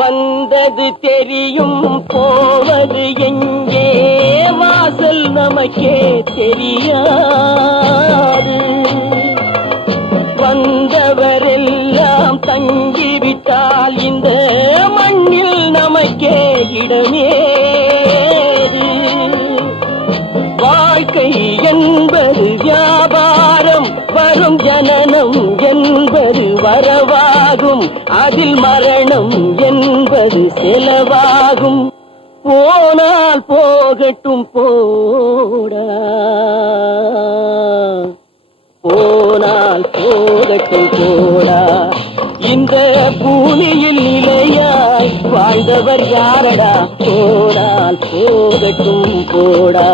வந்தது தெரியும் போவது எங்கே வாசல் நமக்கே தெரியாது. வந்தவரெல்லாம் தங்கிவிட்டால் இந்த மண்ணில் நமக்கே இடமேது. வாழ்க்கை என்பது வியாபாரம், வரும் ஜனனம் என்பது வரவாகும், அதில் மரணம் என்பது செலவாகும். போனால் போகட்டும் போடா, போனால் போகட்டும் போடா. இந்த பூமியில் நிலையாய் வாழ்ந்தவர் யாரடா? போனால் போகட்டும் போடா.